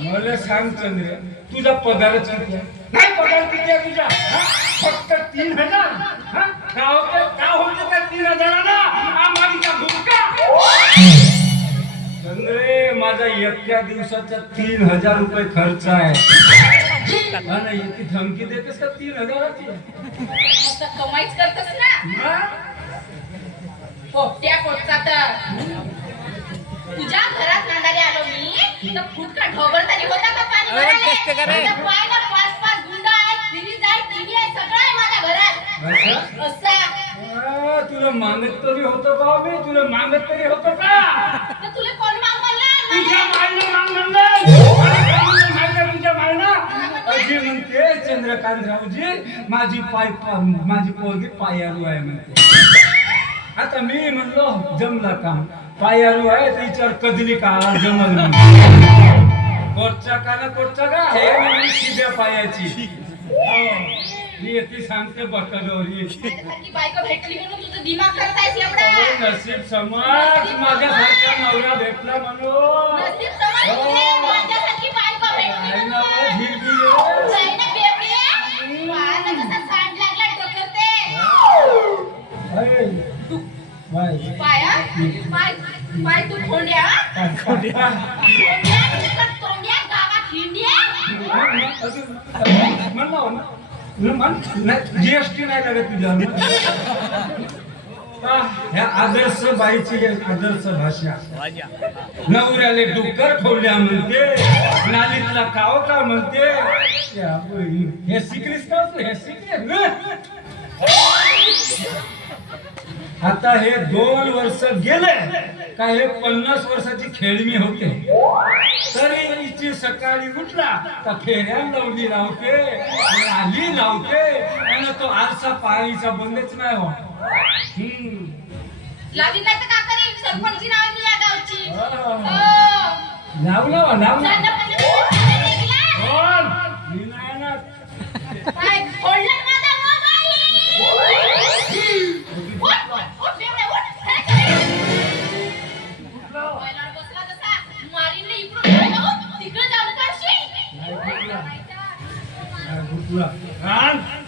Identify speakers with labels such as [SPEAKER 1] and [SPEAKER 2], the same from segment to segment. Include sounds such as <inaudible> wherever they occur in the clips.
[SPEAKER 1] मला सांग चंद्र तुझा पगारच किती? नाही पगार किती आहे तुझा? फक्त तीन हजार? का होते का होते त्या तीन हजाराला आम्हाला भूमिका चंद्रे माझा एकट्या दिवसाचा तीन हजार रुपये खर्च आहे हा नाही ती धमकी देतेस का तीन हजाराची
[SPEAKER 2] कमाईच करतस ना
[SPEAKER 1] हा?
[SPEAKER 2] पोपट्या पोटचा तर तुझ्या घरात नांदायला आलो मी तर फुटका ढोबर तरी होता का पाणी
[SPEAKER 3] अरे,
[SPEAKER 2] भरायला?
[SPEAKER 3] कष्ट करे.
[SPEAKER 2] आता पाहायला पाच पाच गुंड आहेत फ्रीज आहे टीव्ही आहे सगळं आहे माझ्या घरात.
[SPEAKER 1] असं?
[SPEAKER 2] असं
[SPEAKER 1] आ, तुला मागत तरी होतं का मी तुला मागत तरी होतं का?
[SPEAKER 2] तर तुला कोण मागवलं
[SPEAKER 1] तुझ्या म्हणलं अरे तुझ्या मायनं अजी म्हणते चंद्रकांतरावजी माझी पाय पा- माझी पोरगी पायारू आहे म्हणते. आता मी म्हणलो जमला काम. पायारू आहे तर विचार कधली का म्हणून. कोटचा का ना कोटचा का? हे म्हणली शिद्या पायाची. हो. मी ती सांगते बकलोरी
[SPEAKER 2] बायको भेटली म्हणून तुझं दिमाग करत आहेस एवढा?
[SPEAKER 1] नसीब समाज माझ्यासारखा नवरा भेटला म्हणून.
[SPEAKER 2] नसीब समज
[SPEAKER 1] हो.
[SPEAKER 2] तुझे माझ्यासारखी बायको भेटली म्हणून. ना कसा सांड लागला
[SPEAKER 1] बाय.
[SPEAKER 2] तू खोंड्या? खोंड्या तुझ्या तोंड्या गावात हिंड्या
[SPEAKER 1] म्हणलं हो ना म्हण जीएसटी नाही लागत तुझ्या ह्या आदर्श बाईची आदर्श भाषा नवऱ्याले डुक्कर ठेवल्या म्हणते नालीतला काव का म्हणते हे शिकलीस का? हे शिकले आता हे दोन वर्ष गेले का हे पन्नास वर्षाची खेळणी होते. तरी हिची सकाळी उठला तर फेऱ्या लावली लावते आली लावते आणि तो आरसा पाळीचा बंदच नाही हो. हम्म.
[SPEAKER 2] लावली नाही तर का करेल? सरपंची नाव आहे या गावची.
[SPEAKER 1] लावला लावला.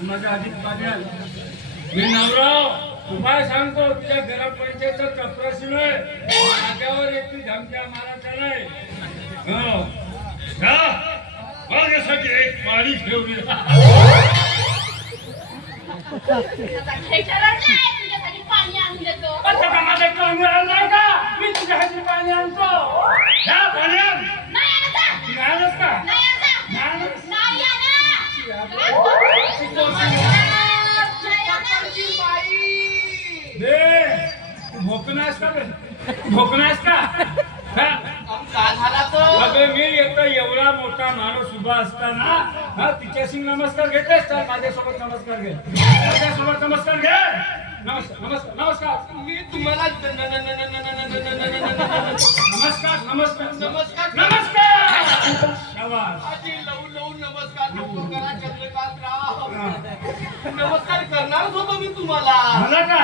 [SPEAKER 2] माझा
[SPEAKER 1] अधिक मी नवराव उपाय सांगतो तुझ्या ग्रामपंचायतचा चपराशी माझ्यावर एक तू धमक्या मारायचा नाही. हो. साठी एक पाणी ठेवली <laughs>
[SPEAKER 2] भोकन
[SPEAKER 1] आहेस का भोकन आहेस का अगं मी येतो एवढा मोठा माणूस उभा असताना हा तिच्याशी नमस्कार घेतेस तर माझ्यासोबत नमस्कार घे माझ्यासोबत नमस्कार घे नमस्कार नमस्कार नमस्कार
[SPEAKER 4] मी तुम्हाला
[SPEAKER 1] नमस्कार नमस्कार
[SPEAKER 4] नमस्कार
[SPEAKER 1] नमस्कार
[SPEAKER 4] नमस्कार नमस्कार करणारच होतो मी तुम्हाला.
[SPEAKER 1] मला का?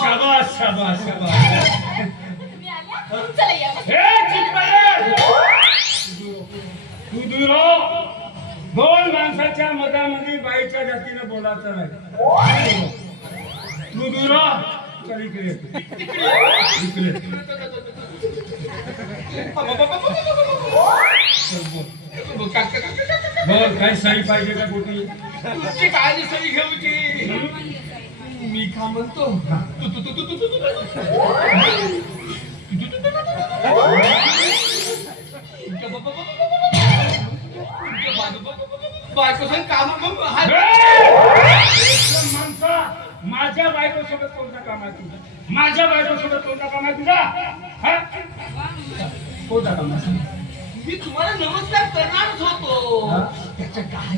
[SPEAKER 1] शाबास शाबास शाबास.
[SPEAKER 2] तुम्ही आल्या? चला या. बस.
[SPEAKER 1] हे चिकबाई! तू दूर हो. दोन माणसाच्या मतामध्ये बाईच्या जातीनं बोलायचं नाही. तू दूर हो. चल इकडे इकडे चल बोल.
[SPEAKER 4] का- का- का- का- का- का-
[SPEAKER 1] बोल काही सही पाहिजे का कुठे?
[SPEAKER 4] तुमची काळजी सही घेऊची मी का म्हणतो? बायको सांग
[SPEAKER 1] माणसा माझ्या बायको सोबत कोणता काम माझ्या बायको सोबत कोणता काम कोणता काम
[SPEAKER 4] मी तुम्हाला नमस्कार करणारच होतो. त्याच्या काय?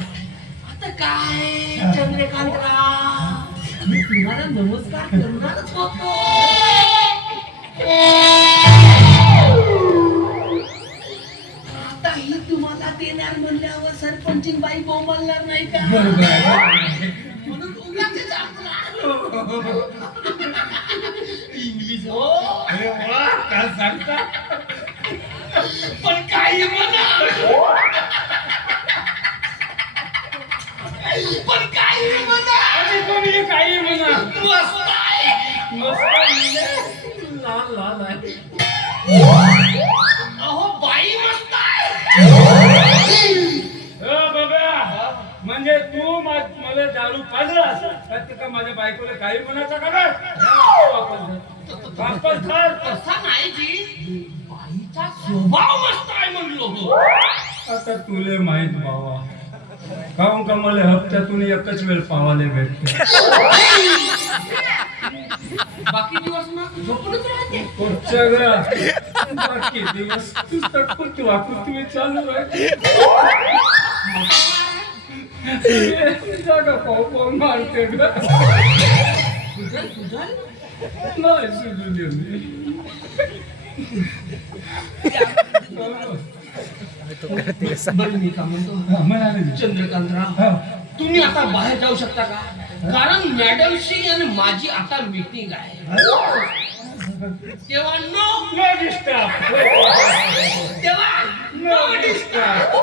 [SPEAKER 4] काय? चंद्रकांतराव. मी तुम्हाला नमस्कार करणारच होतो. आता ही तुम्हाला देणार म्हणल्यावर सरपंच बाई बोंबलणार नाही का. म्हणून उगाचच आपला इंग्लिश. हो.
[SPEAKER 1] काय सांगता?
[SPEAKER 4] पण
[SPEAKER 1] काही म्हणा.
[SPEAKER 4] मस्त आहे.
[SPEAKER 1] मस्त म्हणजे लहान लहान आहे.
[SPEAKER 4] अहो बाई मस्त आहे.
[SPEAKER 1] अ बाबा. म्हणजे तू मा- मला दारू पाजलास तर ते का माझ्या बायकोला काही म्हणायचं का वापस धर. वापस धर.
[SPEAKER 4] तसा नाही जी. बाईचा स्वभाव मस्त आहे म्हणलो हो.
[SPEAKER 1] आता तुले माहीत बाबा. काहून का मला हप्त्यातून एकच वेळ पावाले भेटते.
[SPEAKER 4] बाकी दिवस मग झोपूनच राहते.
[SPEAKER 1] पुढच्या घरात बाकी दिवस तू तटपुटी वाकून तुम्ही चालू आहे. जागा पाहू पाहू मारते ग.
[SPEAKER 4] सुजल सुजल.
[SPEAKER 1] नाही सुजू दे मी.
[SPEAKER 4] तुम्ही आता बाहेर जाऊ शकता का? कारण मॅडमशी आणि माझी आता मीटिंग आहे. तेव्हा नो
[SPEAKER 1] नो डिस्टर्ब तेव्हा नो डिस्टर्ब